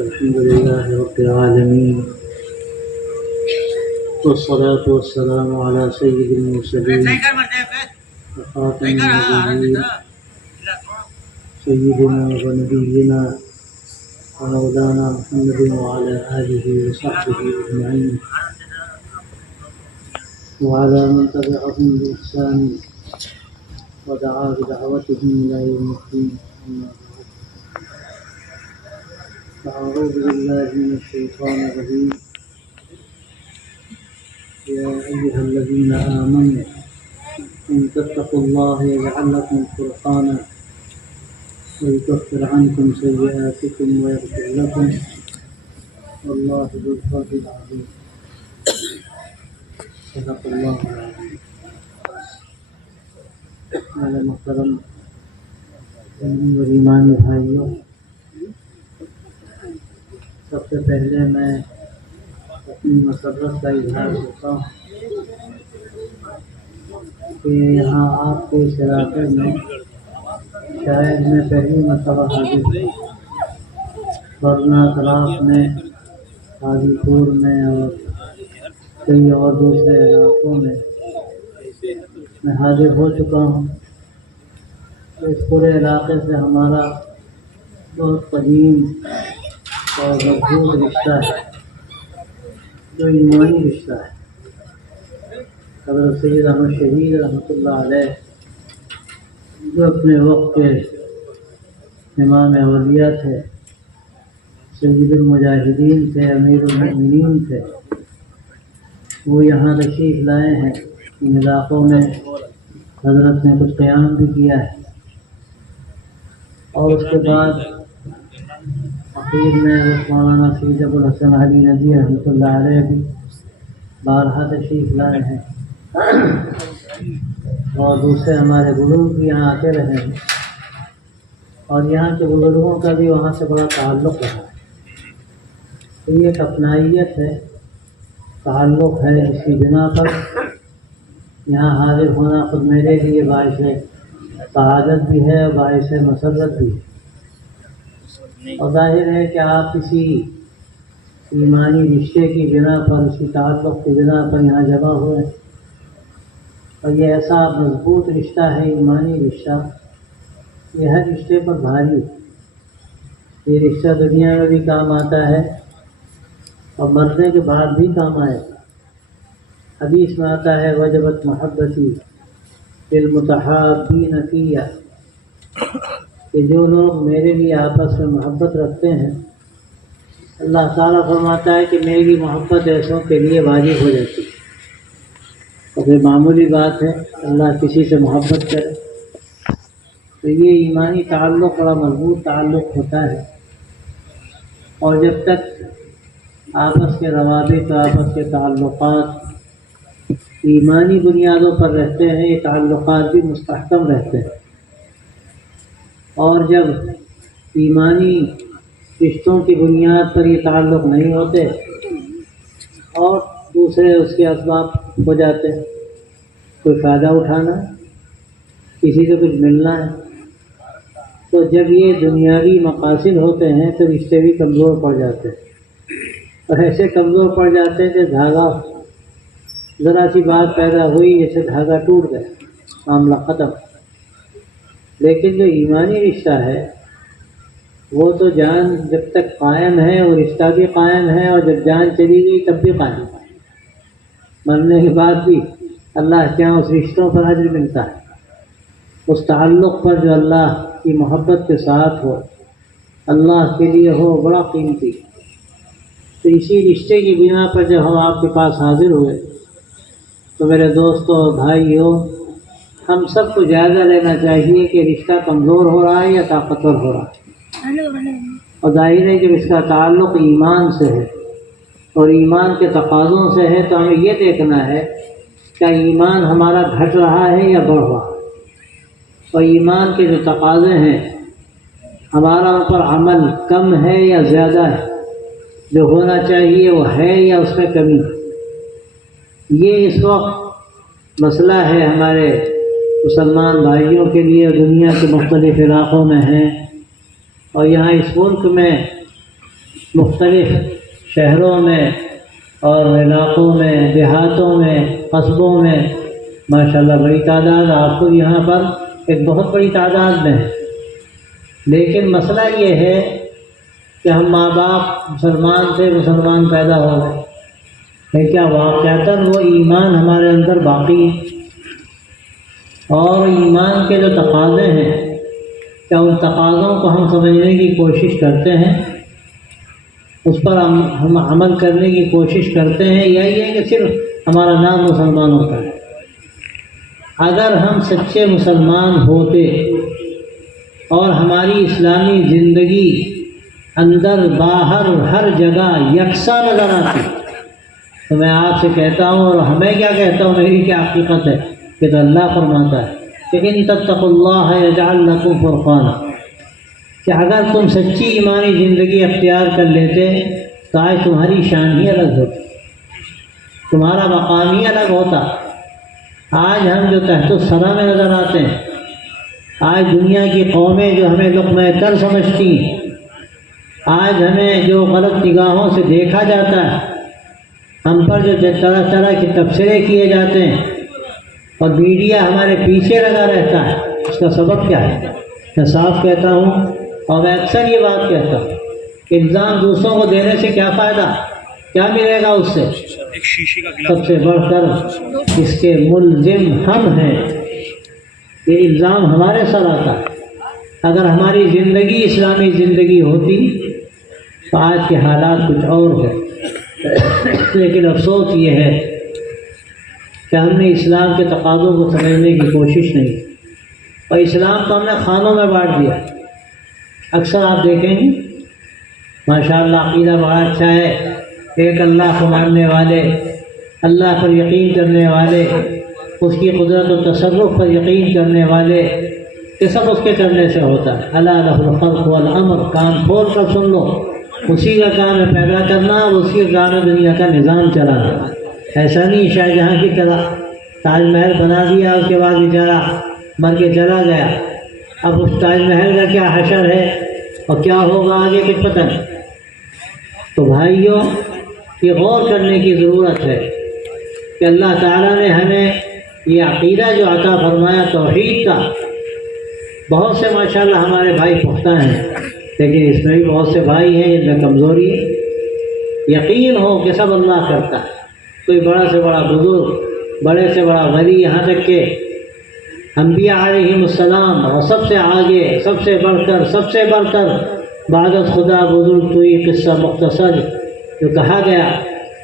الحمد لله رب العالمين والصلاة والسلام على سيد المرسلين وخاتم النبيين سيدنا ونبينا ومولانا محمد وعلى آله وصحبه أجمعين وعلى من تبعهم بإحسان ودعا بدعوتهم إلى يوم الدين. أما بعد فأعوذ بالله من الشيطان الرجيم. يا أيها الذين آمنوا إن تتقوا الله يجعل لكم فرقانا ويكفر عنكم سيئاتكم ويغفر لكم والله ذو الفضل العظيم. صدق الله العظيم. میرے محترم اور ایمانی بھائیوں، سب سے پہلے میں اپنی مسرت کا اظہار کرتا ہوں کہ یہاں آپ کے اس علاقے میں شاید میں پہلی مرتبہ حاضر ہوں، ورنہ اطراف میں حاجی پور میں اور کئی اور دوسرے علاقوں میں حاضر ہو چکا ہوں. اس پورے علاقے سے ہمارا بہت قدیم اور مضبوط رشتہ ہے، جو ایمانی رشتہ ہے. حضرت سید احمد شہید رحمۃ اللہ علیہ جو اپنے وقت کے امام اولیاء تھے، سید المجاہدین تھے، امیر المؤمنین تھے، وہ یہاں تشریف لائے ہیں. ان علاقوں میں حضرت نے کچھ قیام بھی کیا ہے، اور اس کے بعد اخیر میں مولانا سید ابوالحسن علی ندوی رحمۃ اللہ علیہ بھی بارہا تشریف لائے ہیں، اور دوسرے ہمارے بزرگ بھی یہاں آتے رہے ہیں، اور یہاں کے بزرگوں کا بھی وہاں سے بڑا تعلق رہا ہے. تو یہ ایک اپنائیت ہے، تعلق ہے، جس کی بنا پر یہاں حاضر ہونا خود میرے لیے باعث سعادت بھی ہے اور باعث مسرت بھی ہے. اور ظاہر ہے کہ آپ کسی ایمانی رشتے کی بنا پر، اسی تعلق کی بنا پر یہاں جمع ہوئے، اور یہ ایسا مضبوط رشتہ ہے، ایمانی رشتہ، یہ ہر رشتے پر بھاری ہے. یہ رشتہ دنیا میں بھی کام آتا ہے اور مرنے کے بعد بھی کام آئے گا. حدیث میں آتا ہے وجبت محبتی بالمتحابین فیہ، کہ جو لوگ میرے لیے آپس میں محبت رکھتے ہیں، اللہ تعالیٰ فرماتا ہے کہ میری محبت ایسوں کے لیے واجب ہو جاتی ہے. اور یہ معمولی بات ہے، اللہ کسی سے محبت کرے تو یہ ایمانی تعلق بڑا مضبوط تعلق ہوتا ہے. اور جب تک آپس کے روابط، آپس کے تعلقات ایمانی بنیادوں پر رہتے ہیں، یہ تعلقات بھی مستحکم رہتے ہیں. اور جب ایمانی رشتوں کی بنیاد پر یہ تعلق نہیں ہوتے اور دوسرے اس کے اسباب ہو جاتے ہیں، کوئی فائدہ اٹھانا ہے، کسی سے کچھ ملنا ہے، تو جب یہ دنیاوی مقاصد ہوتے ہیں تو رشتے بھی کمزور پڑ جاتے ہیں. اور ایسے کمزور پڑ جاتے ہیں کہ دھاگا، ذرا سی بات پیدا ہوئی جیسے دھاگا ٹوٹ گیا، معاملہ ختم. لیکن جو ایمانی رشتہ ہے وہ تو جان جب تک قائم ہے، وہ رشتہ بھی قائم ہے، اور جب جان چلی گئی تب بھی قائم ہے. مرنے کے بعد بھی اللہ کے یہاں اس رشتوں پر اجر ملتا ہے، اس تعلق پر جو اللہ کی محبت کے ساتھ ہو، اللہ کے لیے ہو، بڑا قیمتی. تو اسی رشتے کی بنا پر جب ہم آپ کے پاس حاضر ہوئے تو میرے دوستوں اور بھائیوں، ہم سب کو جائزہ لینا چاہیے کہ رشتہ کمزور ہو رہا ہے یا طاقتور ہو رہا ہے. اور ظاہر ہے جب اس کا تعلق ایمان سے ہے اور ایمان کے تقاضوں سے ہے تو ہمیں یہ دیکھنا ہے کہ ایمان ہمارا گھٹ رہا ہے یا بڑھ رہا ہے، اور ایمان کے جو تقاضے ہیں ہمارا ان پر عمل کم ہے یا زیادہ ہے، جو ہونا چاہیے وہ ہے یا اس میں کمی ہے. یہ اس وقت مسئلہ ہے ہمارے مسلمان بھائیوں کے لیے، دنیا کے مختلف علاقوں میں ہیں، اور یہاں اس ملک میں مختلف شہروں میں اور علاقوں میں، دیہاتوں میں، قصبوں میں ماشاءاللہ بڑی تعداد آپ کو یہاں پر ایک بہت بڑی تعداد میں ہے۔ لیکن مسئلہ یہ ہے کہ ہم ماں باپ مسلمان سے مسلمان پیدا ہو گئے، لیکن کیا واقعتاً وہ ایمان ہمارے اندر باقی ہے؟ اور ایمان کے جو تقاضے ہیں کیا ان تقاضوں کو ہم سمجھنے کی کوشش کرتے ہیں، اس پر ہم عمل کرنے کی کوشش کرتے ہیں، یا یہ کہ صرف ہمارا نام مسلمان ہوتا ہے؟ اگر ہم سچے مسلمان ہوتے اور ہماری اسلامی زندگی اندر باہر ہر جگہ یکساں نظر آتی تو میں آپ سے کہتا ہوں، اور ہمیں کیا کہتا ہوں، میری کیا حقیقت ہے کہ تو اللہ فرماتا ہے کہ ان تتقوا اللہ یجعل لکم فرقانا، کہ اگر تم سچی ایمانی زندگی اختیار کر لیتے تو آج تمہاری شان ہی الگ ہوتی، تمہارا مقام ہی الگ ہوتا۔ آج ہم جو تحت الثری میں نظر آتے ہیں، آج دنیا کی قومیں جو ہمیں لقمہ تر سمجھتی ہیں، آج ہمیں جو غلط نگاہوں سے دیکھا جاتا ہے، ہم پر جو طرح طرح کے تبصرے کیے جاتے ہیں اور میڈیا ہمارے پیچھے لگا رہتا ہے، اس کا سبب کیا ہے؟ میں صاف کہتا ہوں اور میں اکثر یہ بات کہتا ہوں کہ الزام دوسروں کو دینے سے کیا فائدہ، کیا ملے گا اس سے؟ سب سے بڑھ کر اس کے ملزم ہم ہیں، یہ الزام ہمارے سر آتا ہے۔ اگر ہماری زندگی اسلامی زندگی ہوتی تو آج کے حالات کچھ اور ہیں، لیکن افسوس یہ ہے کہ ہم نے اسلام کے تقاضوں کو سمجھنے کی کوشش نہیں، اور اسلام کو ہم نے خانوں میں بانٹ دیا۔ اکثر آپ دیکھیں گے ماشاءاللہ عقیدہ بڑا اچھا ہے، ایک اللہ کو ماننے والے، اللہ پر یقین کرنے والے، اس کی قدرت و تصرف پر یقین کرنے والے، یہ سب اس کے کرنے سے ہوتا ہے۔ الا لہ الخلق والامر، کان کھول کر سن لو، اسی کا کام ہے پیدا کرنا، اور اسی کا کام ہے دنیا کا نظام چلانا۔ ایسا نہیں شاہ جہاں کی طرح تاج محل بنا دیا، اس کے بعد بیچارہ مر کے چلا گیا، اب اس تاج محل کا کیا حشر ہے اور کیا ہوگا آگے کچھ پتہ نہیں۔ تو بھائیوں، یہ غور کرنے کی ضرورت ہے کہ اللہ تعالیٰ نے ہمیں یہ عقیدہ جو عطا فرمایا توحید کا، بہت سے ماشاءاللہ ہمارے بھائی پختہ ہیں، لیکن اس میں بھی بہت سے بھائی ہیں جن میں کمزوری ہے۔ یقین ہو کہ سب اللہ کرتا ہے، کوئی بڑا سے بڑا بزرگ، بڑے سے بڑا ولی، یہاں تک کہ انبیاء علیہم السلام، اور سب سے آگے، سب سے بڑھ کر بعد از خدا بزرگ تو یہ قصہ مختصر جو کہا گیا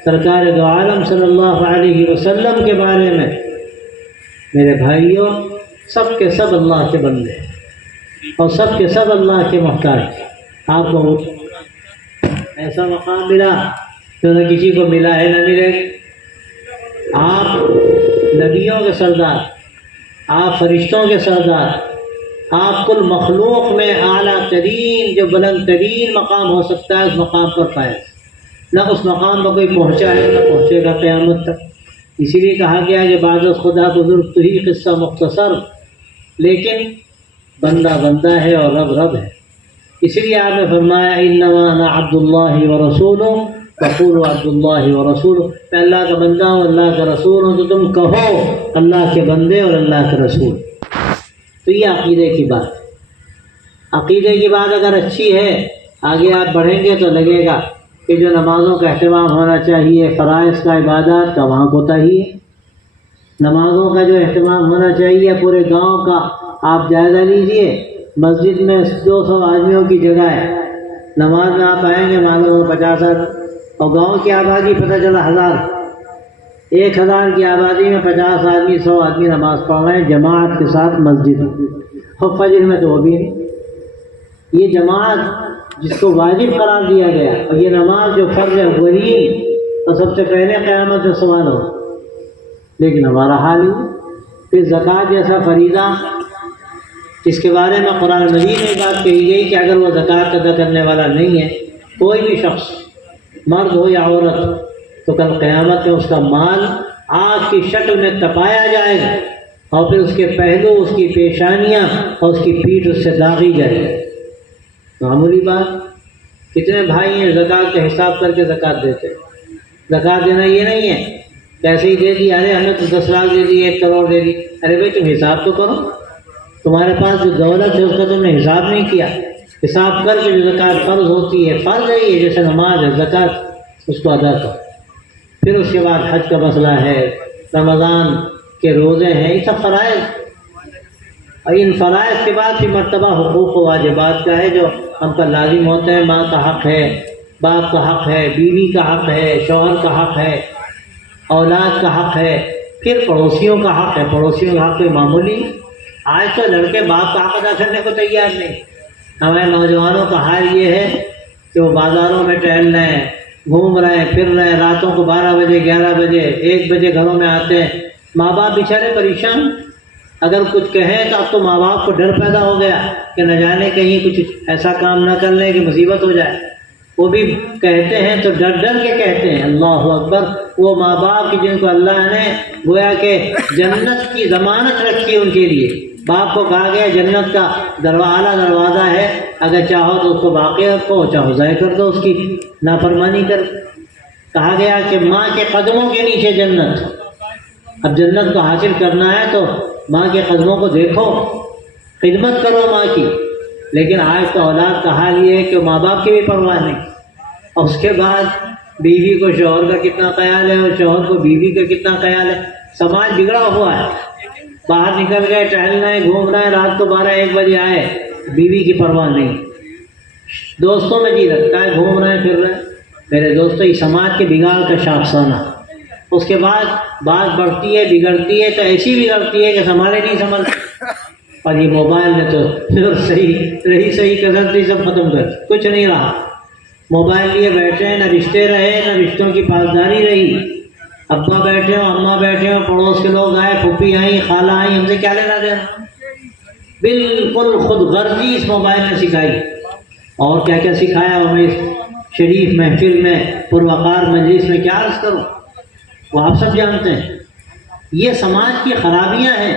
سرکار دو عالم صلی اللہ علیہ وسلم کے بارے میں، میرے بھائیوں، سب کے سب اللہ کے بندے ہیں اور سب کے سب اللہ کے محتاج ہیں۔ آپ کو ایسا مقام ملا جو نہ کسی کو ملا ہے نہ ملے۔ آپ نبیوں کے سردار، آپ فرشتوں کے سردار، آپ کل مخلوق میں اعلیٰ ترین جو بلند ترین مقام ہو سکتا ہے اس مقام پر فائز، نہ اس مقام پر کوئی پہنچا ہے نہ پہنچے گا قیامت تک۔ اسی لیے کہا گیا کہ بعد از خدا بزرگ تو ہی قصہ مختصر، لیکن بندہ بندہ ہے اور رب رب ہے۔ اسی لیے آپ نے فرمایا انما انا عبد اللہ ورسولہ وقولوا عبد اللہ ورسولہ، میں اللہ کا بندہ ہوں، اللہ کا رسول ہوں، تو تم کہو اللہ کے بندے اور اللہ کے رسول۔ تو یہ عقیدے کی بات، عقیدے کی بات اگر اچھی ہے، آگے آپ بڑھیں گے تو لگے گا کہ جو نمازوں کا اہتمام ہونا چاہیے، فرائض کا، عبادات کا، وہاں کوتاہی ہے۔ نمازوں کا جو اہتمام ہونا چاہیے پورے گاؤں کا، آپ جائزہ لیجئے، مسجد میں 200 آدمیوں کی جگہ ہے، نماز میں آپ آئیں گے معلوم ہو 50 آدمی، اور گاؤں کی آبادی پتہ چلا 1000، 1000 کی آبادی میں 50 آدمی 100 آدمی نماز پڑھ رہے ہیں جماعت کے ساتھ مسجد، اور فجر میں تو وہ بھی نہیں۔ یہ جماعت جس کو واجب قرار دیا گیا، اور یہ نماز جو فرض اولین اور سب سے پہلے قیامت میں سوال ہو، لیکن ہمارا حال ہی۔ پھر زکوٰۃ جیسا فریضہ جس کے بارے میں قرآن مجید میں بات کہی گئی کہ اگر وہ زکوٰۃ ادا کرنے والا نہیں ہے، کوئی بھی شخص، مرد ہو یا عورت، تو کل قیامت میں اس کا مال آگ کی شکل میں تپایا جائے گا، اور پھر اس کے پہلو، اس کی پیشانیاں اور اس کی پیٹھ اس سے داغی جائے گی۔ معمولی بات کتنے بھائی ہیں زکوٰۃ کا حساب کر کے زکوٰۃ دیتے؟ زکوٰۃ دینا یہ نہیں ہے کیسے ہی دے دی، ارے ہمیں تو 10 لاکھ دے دی، 1 کروڑ دے دی. ارے بھائی تم حساب تو کرو، تمہارے پاس جو دولت ہے اس کا تم نے حساب نہیں کیا. حساب کر کے جو زکوٰۃ فرض ہوتی ہے، فرض ہے یہ، جیسے نماز ہے، زکوٰۃ اس کو ادا کرو. پھر اس کے بعد حج کا مسئلہ ہے، رمضان کے روزے ہیں، یہ سب فرائض. اور ان فرائض کے بعد پھر مرتبہ حقوق و واجبات کا ہے جو ہم پر لازم ہوتے ہیں. ماں کا حق ہے، باپ کا حق ہے، بیوی کا حق ہے، شوہر کا حق ہے، اولاد کا حق ہے. پھر پڑوسیوں کا حق ہے. پڑوسیوں کا حق کوئی معمولی. آج تو لڑکے باپ کا حق ادا کرنے کو تیار نہیں. ہمارے نوجوانوں کا حال یہ ہے کہ وہ بازاروں میں ٹہل رہے ہیں، گھوم رہے ہیں، پھر رہے ہیں، راتوں کو 12 بجے 11 بجے 1 بجے گھروں میں آتے ہیں. ماں باپ بیچارے پریشان. اگر کچھ کہیں تو اب تو ماں باپ کو ڈر پیدا ہو گیا کہ نہ جانے کہیں کچھ ایسا کام نہ کر لیں کہ مصیبت ہو جائے. وہ بھی کہتے ہیں تو ڈر ڈر کے کہتے ہیں. اللہ اکبر. وہ ماں باپ کی جن کو اللہ نے گویا کہ جنت کی ضمانت رکھی ان کے لیے. باپ کو کہا گیا جنت کا اعلیٰ دروازہ ہے، اگر چاہو تو اس کو باقی رکھو، چاہو ضائع کر دو، اس کی نافرمانی کر. کہا گیا کہ ماں کے قدموں کے نیچے جنت. اب جنت کو حاصل کرنا ہے تو ماں کے قدموں کو دیکھو، خدمت کرو ماں کی. لیکن آج تو اولاد کا حال یہ ہے کہ ماں باپ کی بھی پرواہ نہیں. اور اس کے بعد بیوی کو شوہر کا کتنا خیال ہے اور شوہر کو بیوی کا کتنا خیال ہے. سماج بگڑا ہوا ہے. باہر نکل گئے، ٹہل رہے ہیں، گھوم رہے ہیں، رات کو 12-1 بجے آئے، بیوی کی پرواہ نہیں. دوستوں میں جی رکھتا ہے، گھوم رہے ہیں، پھر رہے ہیں. میرے دوستوں، یہ سماج کے بگاڑ کا شاخسانہ. اس کے بعد بات بڑھتی ہے، بگڑتی ہے تو ایسی بگڑتی ہے کہ سنبھالے نہیں سنبھلتے. اور یہ موبائل نے تو صحیح کثرتی سب ختم کر، کچھ نہیں رہا. موبائل لیے بیٹھے ہیں، نہ رشتے رہے، نہ رشتوں کی پاسداری رہی. ابا بیٹھے ہو، اماں بیٹھے ہو، پڑوس کے لوگ آئے، پھوپھی آئیں، خالہ آئیں، ہم سے کیا لینا دینا. بالکل خود غرضی اس موبائل نے سکھائی. اور کیا کیا سکھایا ہمیں اس شریف محفل میں، پروقار مجلس میں کیا عرض کروں، وہ آپ سب جانتے ہیں. یہ سماج کی خرابیاں ہیں.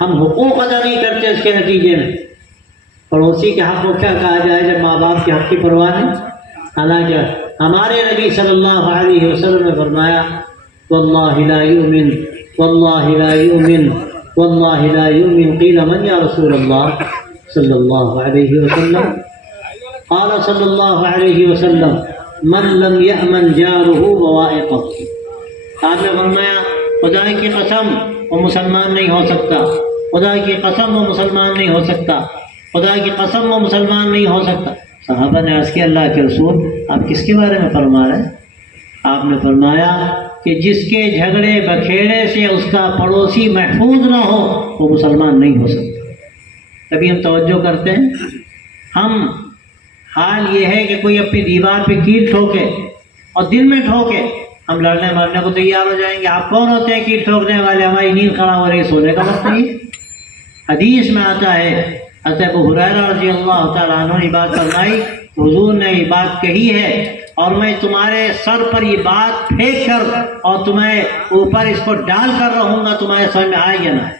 ہم حقوق ادا نہیں کرتے، اس کے نتیجے میں پڑوسی کے حق کو کیا کہا جائے جب ماں باپ کے حق کی پرواہ نہیں. حالانکہ ہمارے نبی صلی اللہ علیہ وسلم نے فرمایا واللہ لا یؤمن واللہ لا یؤمن واللہ لا یؤمن. قیل من یا رسول اللہ صلی اللہ علیہ وسلم؟ قال صلی اللہ علیہ وسلم من لم یأمن جارہ بوائقہ. آپ نے فرمایا خدا کی قسم وہ مسلمان نہیں ہو سکتا، خدا کی قسم وہ مسلمان نہیں ہو سکتا، خدا کی قسم وہ مسلمان نہیں ہو سکتا. صحابہ نے عرض کیا اللہ کے رسول آپ کس کے بارے میں فرما رہے ہیں؟ آپ نے فرمایا کہ جس کے جھگڑے بکھیڑے سے اس کا پڑوسی محفوظ نہ ہو وہ مسلمان نہیں ہو سکتا. کبھی ہم توجہ کرتے ہیں؟ ہم حال یہ ہے کہ کوئی اپنی دیوار پہ کیل ٹھوکے اور دل میں ٹھوکے، ہم لڑنے مرنے کو تیار ہو جائیں گے. آپ کون ہوتے ہیں کیل ٹھوکنے والے؟ ہماری نیند خراب ہو رہی، سونے کا وقت نہیں. حدیث میں آتا ہے، حضرت ابو ہریرہ رضی اللہ تعالیٰ عنہ نے بات فرمائی، حضور نے یہ بات کہی ہے اور میں تمہارے سر پر یہ بات پھینک کر اور تمہیں اوپر اس کو ڈال کر رہوں گا، تمہارے سمجھ میں آئے یا نہ آئے.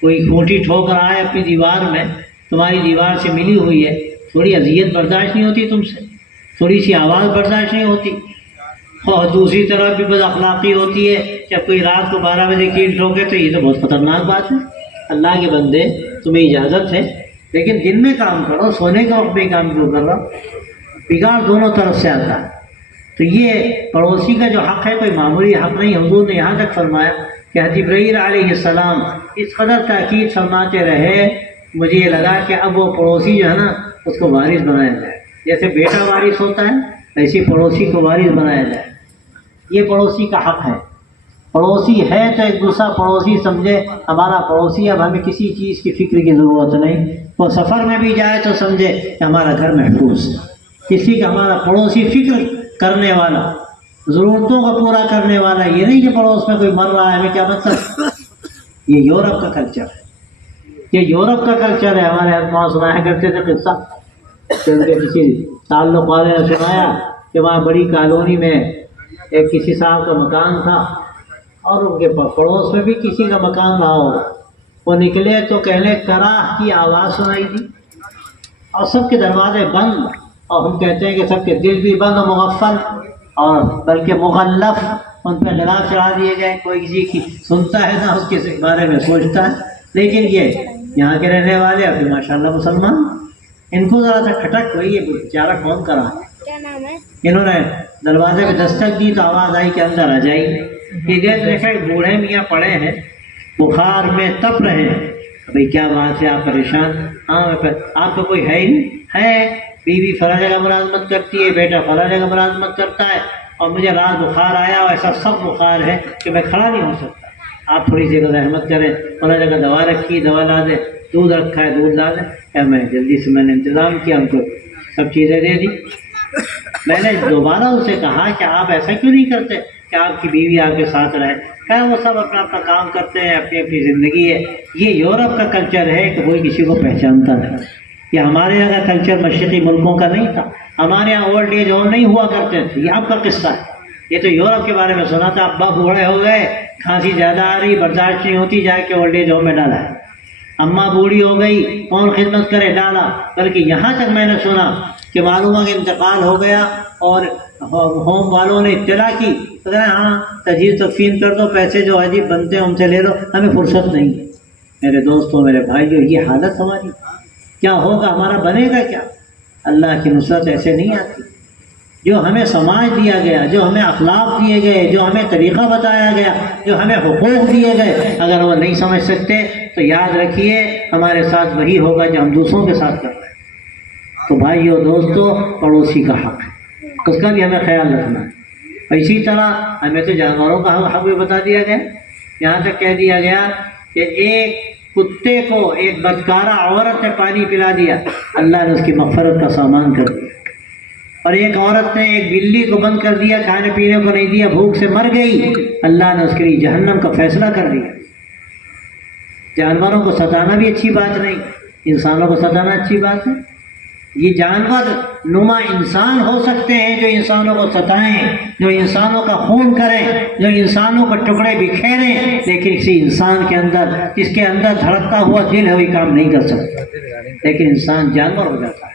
کوئی کھوٹی ٹھوک رہا ہے اپنی دیوار میں، تمہاری دیوار سے ملی ہوئی ہے، تھوڑی اذیت برداشت نہیں ہوتی تم سے، تھوڑی سی آواز برداشت نہیں ہوتی. اور دوسری طرف بھی بد اخلاقی ہوتی ہے، جب کوئی رات کو 12 بجے کیل ٹھوکے تو یہ تو بہت خطرناک بات ہے. اللہ کے بندے تمہیں اجازت ہے لیکن دن میں کام کرو، سونے کے وقت بھی کام کیوں کر رہا. بگاڑ دونوں طرف سے آتا ہے. تو یہ پڑوسی کا جو حق ہے کوئی معمولی حق نہیں. حضور نے یہاں تک فرمایا کہ جبرائیل علیہ السلام اس قدر تاکید فرماتے رہے، مجھے یہ لگا کہ اب وہ پڑوسی جو ہے نا اس کو وارث بنایا جائے. جیسے بیٹا وارث ہوتا ہے ایسی پڑوسی کو وارث بنایا جائے. یہ پڑوسی کا حق ہے. پڑوسی ہے تو ایک دوسرا پڑوسی سمجھے ہمارا پڑوسی، اب ہمیں کسی چیز کی فکر کی ضرورت نہیں. وہ سفر میں بھی جائے تو سمجھے کہ ہمارا گھر محفوظ ہے. کسی کا ہمارا پڑوسی فکر کرنے والا، ضرورتوں کو پورا کرنے والا، یہ نہیں کہ پڑوس میں کوئی مر رہا ہے ہمیں کیا مطلب. یہ یورپ کا کلچر ہے، یہ یورپ کا کلچر ہے. ہمارے وہاں سنایا کرتے تھے قصہ کہ ان کے کسی تعلق والے نے سنایا کہ وہاں بڑی کالونی میں ایک کسی صاحب کا مکان تھا اور ان کے پڑوس میں بھی کسی کا مکان رہا ہوگا. وہ نکلے تو کہنے کراہ کی آواز سنائی دی اور سب کے دروازے بند اور ہم کہتے ہیں کہ سب کے دل بھی بند و مغفل اور بلکہ مغلف، ان پہ غلاف چڑھا دیے گئے، کوئی کسی کی سنتا ہے نہ اس کے بارے میں سوچتا ہے۔ لیکن یہ یہاں کے رہنے والے ابھی ماشاء اللہ مسلمان، ان کو ذرا سا کھٹک ہوئی، یہ بیچارہ کون کرا، کیا نام ہے؟ انہوں نے دروازے پہ دستک دی تو آواز آئی کہ اندر آ جائیے۔ یہ دیکھے بوڑھے میاں پڑے ہیں، بخار میں تپ رہے ہیں۔ بھئی کیا بات ہے، آپ پریشان؟ ہاں آپ کا کوئی ہے ہی نہیں؟ ہے، بیوی فلاں جگہ ملازمت کرتی ہے، بیٹا فلاں جگہ ملازمت کرتا ہے، اور مجھے رات بخار آیا اور ایسا سخت بخار ہے کہ میں کھڑا نہیں ہو سکتا، آپ تھوڑی سی رحمت کریں، فلاں جگہ دوا رکھی، دوا لا دیں، دودھ رکھا ہے دودھ لا دیں۔ میں جلدی سے میں نے انتظام کیا، ان کو سب چیزیں دے دی۔ میں نے دوبارہ اسے کہا کہ آپ ایسا کیوں نہیں کرتے کہ آپ کی بیوی آپ کے ساتھ رہے؟ کہا وہ سب اپنا اپنا کام کرتے ہیں، اپنی اپنی زندگی ہے۔ یہ یورپ کا کلچر ہے کہ کوئی کسی کو پہچانتا نہیں۔ یہ ہمارے یہاں کا کلچر مشرقی ملکوں کا نہیں تھا، ہمارے یہاں اولڈ ایج ہوم نہیں ہوا کرتے تھے، یہ اب کا قصہ ہے۔ یہ تو یورپ کے بارے میں سنا تھا، ابا بوڑھے ہو گئے، کھانسی زیادہ آ رہی، برداشت نہیں ہوتی، جا کے اولڈ ایج ہوم میں ڈالا ہے۔ اماں بوڑھی ہو گئی، کون خدمت کرے، ڈالا۔ بلکہ یہاں تک میں نے سنا کہ معلوم ہے کہ انتقال ہو گیا اور ہوم والوں نے اطلاع کی، تو ہاں تجہیز تکفین کر دو، پیسے جو عجیب بنتے ہیں ان سے لے لو، ہمیں فرصت نہیں ہے۔ میرے دوستوں، میرے بھائیو، یہ حالت ہماری کیا ہوگا، ہمارا بنے گا کیا؟ اللہ کی نصرت ایسے نہیں آتی۔ جو ہمیں سماج دیا گیا، جو ہمیں اخلاق دیے گئے، جو ہمیں طریقہ بتایا گیا، جو ہمیں حقوق دیے گئے، اگر وہ نہیں سمجھ سکتے تو یاد رکھیے ہمارے ساتھ وہی ہوگا جو ہم دوسروں کے ساتھ کر رہے ہیں۔ تو بھائیو دوستو، پڑوسی کا حق ہے، اس کا بھی ہمیں خیال رکھنا ہے۔ اسی طرح ہمیں تو جانوروں کا حق بھی بتا دیا گیا، یہاں تک کہہ دیا گیا کہ ایک کتے کو ایک بدکارہ عورت نے پانی پلا دیا، اللہ نے اس کی مغفرت کا سامان کر دیا۔ اور ایک عورت نے ایک بلی کو بند کر دیا، کھانے پینے کو نہیں دیا، بھوک سے مر گئی، اللہ نے اس کے لیے جہنم کا فیصلہ کر دیا۔ جانوروں کو ستانا بھی اچھی بات نہیں، انسانوں کو ستانا اچھی بات ہے۔ یہ جانور نما انسان ہو سکتے ہیں جو انسانوں کو ستائیں، جو انسانوں کا خون کریں، جو انسانوں کو ٹکڑے بکھیریں، لیکن کسی انسان کے اندر، جس کے اندر دھڑکتا ہوا دل ہے، وہی کام نہیں کر سکتا۔ لیکن انسان جانور ہو جاتا ہے۔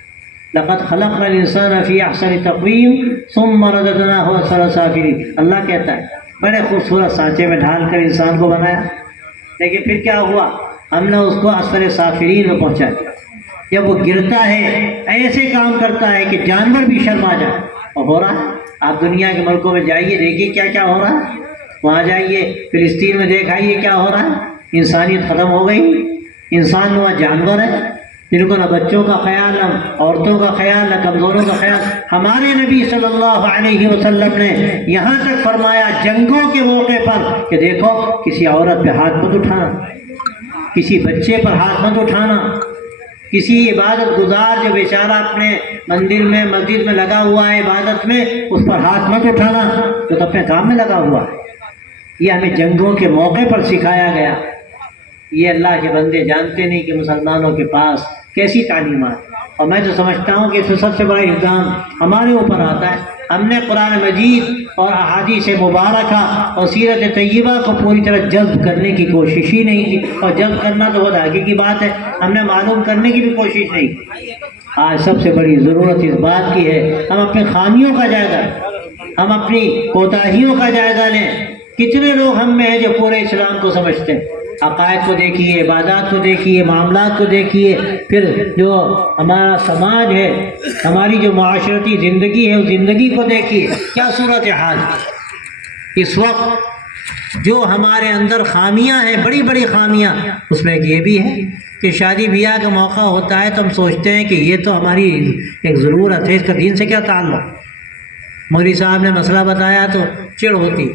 لقد خلقنا الانسان فی احسن تقویم ثم رددناہ اسفل سافلین، اللہ کہتا ہے بڑے خوبصورت سانچے میں ڈھال کر انسان کو بنایا، لیکن پھر کیا ہوا، ہم نے اس کو اسفل سافلین میں پہنچا دیا۔ جب وہ گرتا ہے ایسے کام کرتا ہے کہ جانور بھی شرما جائے، اور ہو رہا ہے۔ آپ دنیا کے ملکوں میں جائیے، دیکھیے کیا کیا ہو رہا ہے، وہاں جائیے فلسطین میں دیکھائیے کیا ہو رہا ہے۔ انسانیت ختم ہو گئی، انسان نوا جانور ہے، جن کو نہ بچوں کا خیال، نہ عورتوں کا خیال، نہ کمزوروں کا خیال۔ ہمارے نبی صلی اللہ علیہ وسلم نے یہاں تک فرمایا جنگوں کے موقع پر کہ دیکھو کسی عورت پہ ہاتھ مت اٹھانا، کسی بچے پر ہاتھ مت اٹھانا، کسی عبادت گزار جو بیچارہ اپنے مندر میں مسجد میں لگا ہوا ہے عبادت میں، اس پر ہاتھ مت اٹھانا جو تو اپنے کام میں لگا ہوا ہے۔ یہ ہمیں جنگوں کے موقع پر سکھایا گیا۔ یہ اللہ کے بندے جانتے نہیں کہ مسلمانوں کے پاس کیسی تعلیمات، اور میں تو سمجھتا ہوں کہ اس میں سب سے بڑا الزام ہمارے اوپر آتا ہے۔ ہم نے قرآن مجید اور احادیث مبارکہ اور سیرت طیبہ کو پوری طرح جذب کرنے کی کوشش ہی نہیں کی، اور جذب کرنا تو بہت آگے کی بات ہے، ہم نے معلوم کرنے کی بھی کوشش نہیں کی۔ آج سب سے بڑی ضرورت اس بات کی ہے ہم اپنی خامیوں کا جائزہ لیں، ہم اپنی کوتاہیوں کا جائزہ لیں۔ کتنے لوگ ہم میں ہیں جو پورے اسلام کو سمجھتے ہیں، عقائد کو دیکھیے، عبادات کو دیکھیے، معاملات کو دیکھیے، پھر جو ہمارا سماج ہے، ہماری جو معاشرتی زندگی ہے اس زندگی کو دیکھیے، کیا صورتحال اس وقت۔ جو ہمارے اندر خامیاں ہیں، بڑی بڑی خامیاں، اس میں یہ بھی ہے کہ شادی بیاہ کا موقع ہوتا ہے تو ہم سوچتے ہیں کہ یہ تو ہماری ایک ضرورت ہے، اس کا دین سے کیا تعلق۔ مولوی صاحب نے مسئلہ بتایا تو چڑ ہوتی،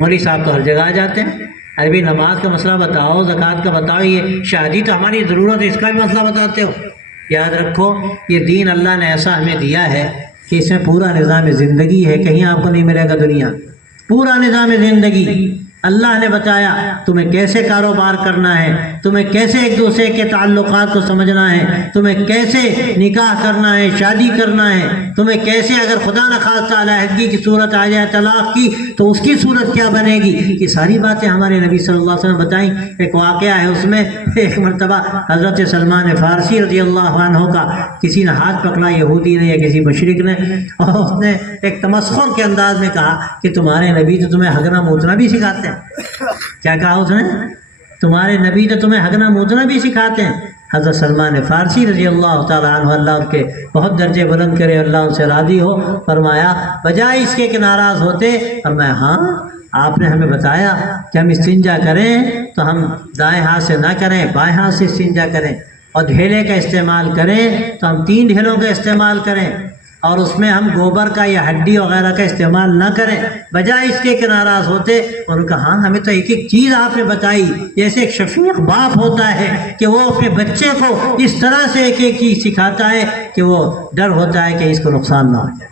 مولوی صاحب تو ہر جگہ آ جاتے ہیں، ابھی نماز کا مسئلہ بتاؤ، زکوٰۃ کا بتاؤ، یہ شادی تو ہماری ضرورت ہے، اس کا بھی مسئلہ بتاتے ہو۔ یاد رکھو یہ دین اللہ نے ایسا ہمیں دیا ہے کہ اس میں پورا نظام زندگی ہے، کہیں آپ کو نہیں ملے گا دنیا، پورا نظام زندگی۔ اللہ نے بتایا تمہیں کیسے کاروبار کرنا ہے، تمہیں کیسے ایک دوسرے کے تعلقات کو سمجھنا ہے، تمہیں کیسے نکاح کرنا ہے، شادی کرنا ہے، تمہیں کیسے اگر خدا نخواستہ علیحدگی کی صورت آ جائے طلاق کی تو اس کی صورت کیا بنے گی، یہ ساری باتیں ہمارے نبی صلی اللہ علیہ وسلم بتائیں۔ ایک واقعہ ہے، اس میں ایک مرتبہ حضرت سلمان فارسی رضی اللہ عنہ کا کسی نے ہاتھ پکڑا، یہودی نے یا کسی مشرک نے، اور اس نے ایک تمسخر کے انداز میں کہا کہ تمہارے نبی تو تمہیں ہگنا موتنا بھی سکھاتے ہیں۔ کیا کہا اس نے؟ تمہارے نبی تو تمہیں ہگنا موتنا بھی سکھاتے ہیں۔ حضرت سلمان فارسی رضی اللہ تعالیٰ عنہ، اللہ ان کے بہت درجے بلند کرے، اللہ ان سے راضی ہو، فرمایا بجائے اس کے کہ ناراض ہوتے، فرمایا ہاں آپ نے ہمیں بتایا کہ ہم استنجا کریں تو ہم دائیں ہاتھ سے نہ کریں، بائیں ہاتھ سے استنجا کریں، اور ڈھیلے کا استعمال کریں تو ہم 3 ڈھیلوں کا استعمال کریں، اور اس میں ہم گوبر کا یا ہڈی وغیرہ کا استعمال نہ کریں، بجائے اس کے ناراض ہوتے۔ انہوں نے کہا ہاں ہمیں تو ایک ایک چیز آپ نے بتائی، جیسے ایک شفیق باپ ہوتا ہے کہ وہ اپنے بچے کو اس طرح سے ایک ایک چیز سکھاتا ہے کہ وہ ڈر ہوتا ہے کہ اس کو نقصان نہ ہو جائے،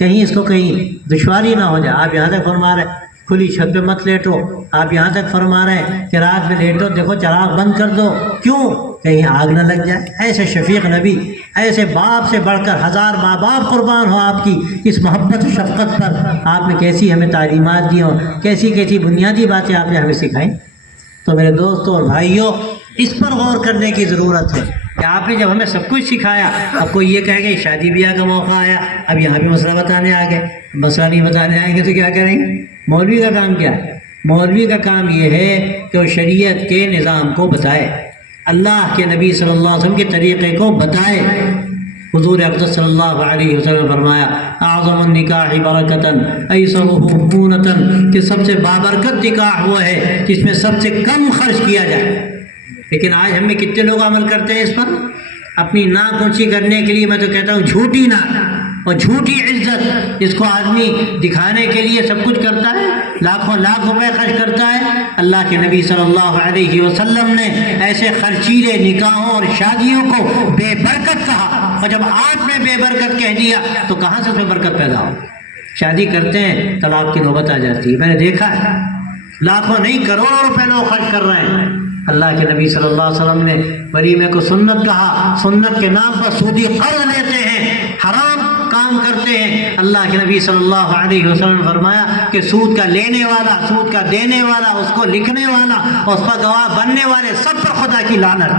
کہیں اس کو کہیں دشواری نہ ہو جائے۔ آپ یہاں تک فرما رہے کھلی چھت پہ مت لیٹو، آپ یہاں تک فرما رہے ہیں کہ رات میں لیٹو دیکھو چراغ بند کر دو، کیوں؟ کہیں آگ نہ لگ جائے۔ ایسے شفیق نبی، ایسے باپ سے بڑھ کر 1000 ماں باپ قربان ہو آپ کی اس محبت و شفقت پر۔ آپ نے کیسی ہمیں تعلیمات دی ہوں، کیسی کیسی بنیادی باتیں آپ نے ہمیں سکھائیں۔ تو میرے دوستوں اور بھائیوں، اس پر غور کرنے کی ضرورت ہے کہ آپ نے جب ہمیں سب کچھ سکھایا، اب کوئی یہ کہے گا شادی بیاہ کا موقع آیا، اب یہاں بھی مسئلہ بتانے آ گئے، مسئلہ نہیں بتانے آئیں گے تو کیا کریں گے؟ مولوی کا کام کیا ہے؟ مولوی کا کام یہ ہے کہ وہ شریعت کے نظام کو بتائے، اللہ کے نبی صلی اللہ علیہ وسلم کے طریقے کو بتائے۔ حضور اقدس صلی اللہ علیہ وسلم نے فرمایا اعظم النکاح برکتاً ایسرہ مونتاً، کہ سب سے بابرکت نکاح وہ ہے جس میں سب سے کم خرچ کیا جائے۔ لیکن آج ہم میں کتنے لوگ عمل کرتے ہیں اس پر؟ اپنی ناک اونچی کرنے کے لیے میں تو کہتا ہوں جھوٹی ناک اور جھوٹی عزت، جس کو آدمی دکھانے کے لیے سب کچھ کرتا ہے، لاکھوں لاکھ روپے خرچ کرتا ہے۔ اللہ کے نبی صلی اللہ علیہ وسلم نے ایسے خرچیلے نکاحوں اور شادیوں کو بے برکت کہا، اور جب آپ نے بے برکت کہہ دیا تو کہاں سے بے برکت پیدا ہو؟ شادی کرتے ہیں طلاق کی نوبت آ جاتی ہے، میں نے دیکھا ہے لاکھوں نہیں کروڑوں روپے لوگ خرچ کر رہے ہیں۔ اللہ کے نبی صلی اللہ علیہ وسلم نے ولیمے کو سنت کہا، سنت کے نام پر سودی قرض لیتے ہیں، حرام کام کرتے ہیں۔ اللہ کے نبی صلی اللہ علیہ وسلم نے فرمایا کہ سود کا لینے والا، سود کا دینے والا، اس کو لکھنے والا اور اس پر گواہ بننے والے سب پر خدا کی لعنت۔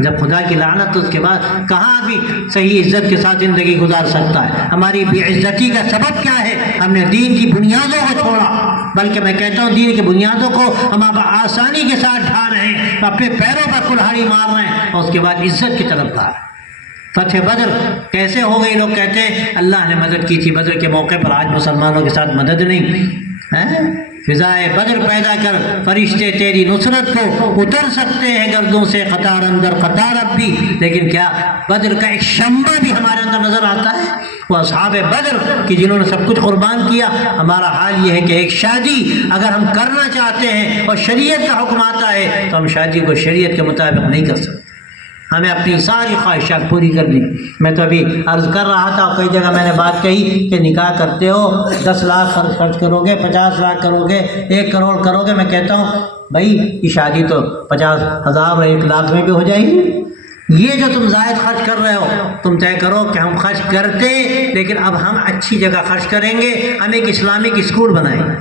جب خدا کی لعنت تو اس کے بعد کہاں آدمی صحیح عزت کے ساتھ زندگی گزار سکتا ہے؟ ہماری بے عزتی کا سبب کیا ہے؟ ہم نے دین کی بنیادوں کو چھوڑا، بلکہ میں کہتا ہوں دین کی بنیادوں کو ہم اب آسانی کے ساتھ ڈھا رہے ہیں، اپنے پیروں پر کلہاڑی مار رہے ہیں، اور اس کے بعد عزت کی طرف جا رہے ہیں۔ فتح بدر کیسے ہو گئی؟ لوگ کہتے ہیں اللہ نے مدد کی تھی بدر کے موقع پر، آج مسلمانوں کے ساتھ مدد نہیں ہے۔ فضائے بدر پیدا کر فرشتے تیری نصرت کو اتر سکتے ہیں گردوں سے قطار اندر قطار اب بھی، لیکن کیا بدر کا ایک شمع بھی ہمارے اندر نظر آتا ہے؟ وہ اصحاب بدر کہ جنہوں نے سب کچھ قربان کیا۔ ہمارا حال یہ ہے کہ ایک شادی اگر ہم کرنا چاہتے ہیں اور شریعت کا حکم آتا ہے تو ہم شادی کو شریعت کے مطابق نہیں کر سکتے، ہمیں اپنی ساری خواہشات پوری کرنی۔ میں تو ابھی عرض کر رہا تھا، کئی جگہ میں نے بات کہی کہ نکاح کرتے ہو 10 لاکھ خرچ کرو گے، 50 لاکھ کرو گے، 1 کروڑ کرو گے۔ میں کہتا ہوں بھائی یہ شادی تو 50,000 اور 1 لاکھ میں بھی ہو جائے گی۔ یہ جو تم زائد خرچ کر رہے ہو، تم طے کرو کہ ہم خرچ کرتے، لیکن اب ہم اچھی جگہ خرچ کریں گے، ہم ایک اسلامک اسکول بنائیں گے۔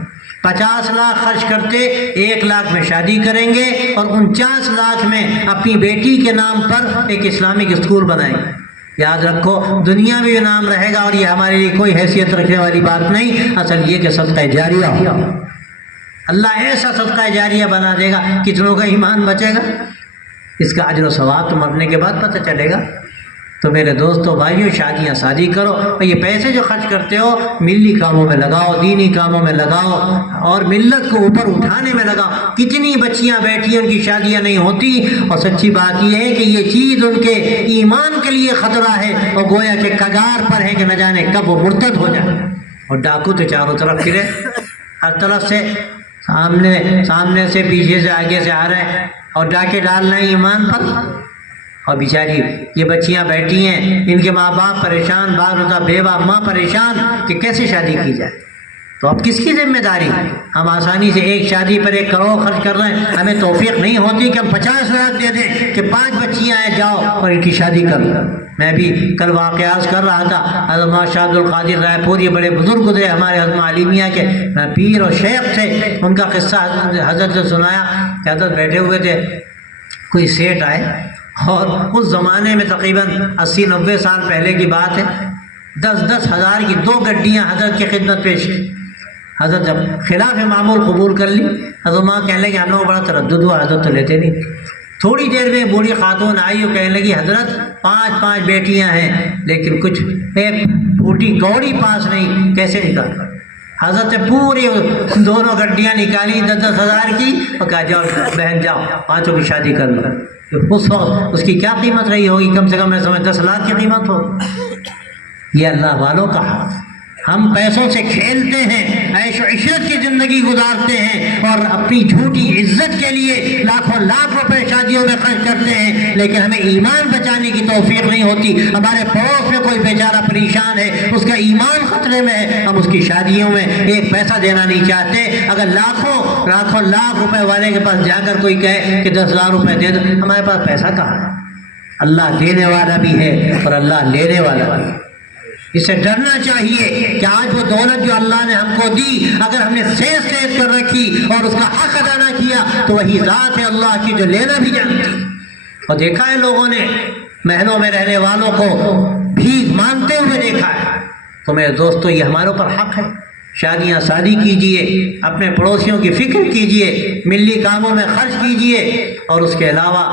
50 لاکھ خرچ کرتے 1 لاکھ میں شادی کریں گے، اور 49 لاکھ میں اپنی بیٹی کے نام پر ایک اسلامک اسکول بنائیں گے۔ یاد رکھو دنیا میں بھی نام رہے گا، اور یہ ہمارے لیے کوئی حیثیت رکھنے والی بات نہیں، اصل یہ کہ صدقہ جاریہ ہو۔ اللہ ایسا صدقہ جاریہ بنا دے گا، کتنوں کا ایمان بچے گا، اس کا اجر و ثواب تو مرنے کے بعد پتہ چلے گا۔ تو میرے دوستو بھائیوں، شادیاں شادی کرو، اور یہ پیسے جو خرچ کرتے ہو ملی کاموں میں لگاؤ، دینی کاموں میں لگاؤ، اور ملت کو اوپر اٹھانے میں لگاؤ۔ کتنی بچیاں بیٹھی ان کی شادیاں نہیں ہوتی، اور سچی بات یہ ہے کہ یہ چیز ان کے ایمان کے لیے خطرہ ہے، اور گویا کہ کگار پر ہے کہ نہ جانے کب وہ مرتد ہو جائے۔ اور ڈاکو تو چاروں طرف پھرے، ہر طرف سے، سامنے سے، پیچھے سے، آگے سے آ رہے ہیں، اور ڈاکے ڈال رہے ہیں ایمان پر۔ اور بیچاری یہ بچیاں بیٹھی ہیں، ان کے ماں باپ پریشان، بعض ہوتا بیوہ ماں پریشان کہ کیسے شادی کی جائے۔ تو اب کس کی ذمہ داری؟ ہم آسانی سے ایک شادی پر 1 کروڑ خرچ کر رہے ہیں، ہمیں توفیق نہیں ہوتی کہ ہم 50 لاکھ دے دیں کہ 5 بچیاں ہیں جاؤ اور ان کی شادی کر لو۔ میں بھی کل واقعات کر رہا تھا، حضرت مولانا شاہ عبد القادر رائے پور، یہ بڑے بزرگ گزرے ہمارے حضرت عالمیہ کے پیر اور شیخ تھے، ان کا قصہ حضرت نے سنایا کہ حضرت بیٹھے ہوئے تھے، کوئی سیٹ آئے اور اس زمانے میں تقریباً 80-90 سال پہلے کی بات ہے، 10-10 ہزار کی 2 گڈیاں حضرت کی خدمت پیش کی۔ حضرت جب خلاف معمول قبول کر لی، حضرت ماں کہنے لگے ہم لوگوں کو بڑا تردد ہوا، حضرت تو لیتے نہیں۔ تھوڑی دیر میں بوڑھی خاتون آئی اور کہنے لگی حضرت 5 بیٹیاں ہیں لیکن کچھ ایک پھوٹی کوڑی پاس نہیں، کیسے نکال؟ حضرت نے پوری 2 گڈیاں نکالی 10-10 ہزار کی اور کہا جاؤ بہن جاؤ 5 کی شادی کر لو۔ اس وقت اس کی کیا قیمت رہی ہوگی؟ کم سے کم میں سمجھ 10 لاکھ کی قیمت ہو۔ یہ اللہ والوں کا حق۔ ہم پیسوں سے کھیلتے ہیں، عیش و عشرت کی زندگی گزارتے ہیں اور اپنی جھوٹی عزت کے لیے لاکھوں لاکھ روپے شادیوں میں خرچ کرتے ہیں، لیکن ہمیں ایمان بچانے کی توفیق نہیں ہوتی۔ ہمارے پڑوس میں کوئی بیچارہ پریشان ہے، اس کا ایمان خطرے میں ہے، ہم اس کی شادیوں میں 1 پیسہ دینا نہیں چاہتے۔ اگر لاکھوں لاکھ روپے والے کے پاس جا کر کوئی کہے کہ 10,000 روپے دے دو، ہمارے پاس پیسہ کہاں ہے؟ اللہ دینے والا بھی ہے اور اللہ لینے والا بھی ہے۔ اس سے ڈرنا چاہیے کہ آج وہ دولت جو اللہ نے ہم کو دی، اگر ہم نے سیز کر رکھی اور اس کا حق ادا نہ کیا تو وہی ذات ہے اللہ کی جو لینا بھی جانتی۔ اور دیکھا ہے لوگوں نے محلوں میں رہنے والوں کو بھیک مانگتے ہوئے دیکھا ہے۔ تو میرے دوستو یہ ہمارے اوپر حق ہے، شادیاں شادی کیجئے، اپنے پڑوسیوں کی فکر کیجئے، ملی کاموں میں خرچ کیجئے۔ اور اس کے علاوہ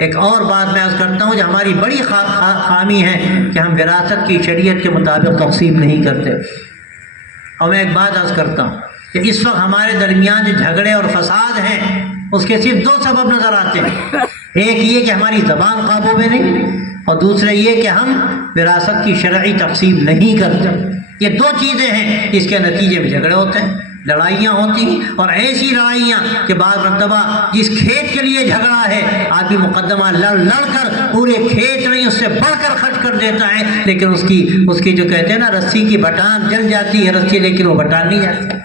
ایک اور بات میں عرض کرتا ہوں جو ہماری بڑی خامی ہے کہ ہم وراثت کی شریعت کے مطابق تقسیم نہیں کرتے۔ اور میں ایک بات عرض کرتا ہوں کہ اس وقت ہمارے درمیان جو جھگڑے اور فساد ہیں اس کے صرف 2 سبب نظر آتے ہیں۔ ایک یہ کہ ہماری زبان قابو میں نہیں، اور دوسرے یہ کہ ہم وراثت کی شرعی تقسیم نہیں کرتے۔ یہ 2 چیزیں ہیں جس کے نتیجے میں جھگڑے ہوتے ہیں، لڑائیاں ہوتی ہیں، اور ایسی لڑائیاں کہ بعض مرتبہ جس کھیت کے لیے جھگڑا ہے آدمی مقدمہ لڑ کر پورے کھیت نہیں اس سے بڑھ کر خرچ کر دیتا ہے، لیکن اس کی جو کہتے ہیں نا رسی کی بٹان جل جاتی ہے رسی، لیکن وہ بٹان نہیں جاتی۔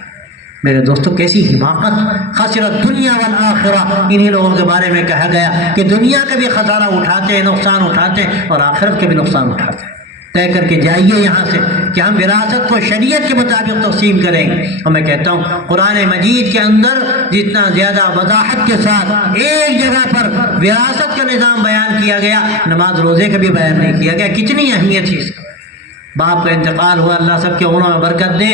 میرے دوستو کیسی حماقت! خسرت دنیا والآخرہ، انہی لوگوں کے بارے میں کہا گیا کہ دنیا کا بھی خسارہ اٹھاتے ہیں، نقصان اٹھاتے ہیں، اور آخرت کے بھی نقصان اٹھاتے ہیں۔ طے کر کے جائیے یہاں سے کہ ہم وراثت کو شریعت کے مطابق تقسیم کریں گے۔ اور میں کہتا ہوں قرآن مجید کے اندر جتنا زیادہ وضاحت کے ساتھ ایک جگہ پر وراثت کا نظام بیان کیا گیا، نماز روزے کا بھی بیان نہیں کیا گیا۔ کتنی اہمیت ہے اس کی! باپ کا انتقال ہوا، اللہ سب کے عمروں میں برکت دے،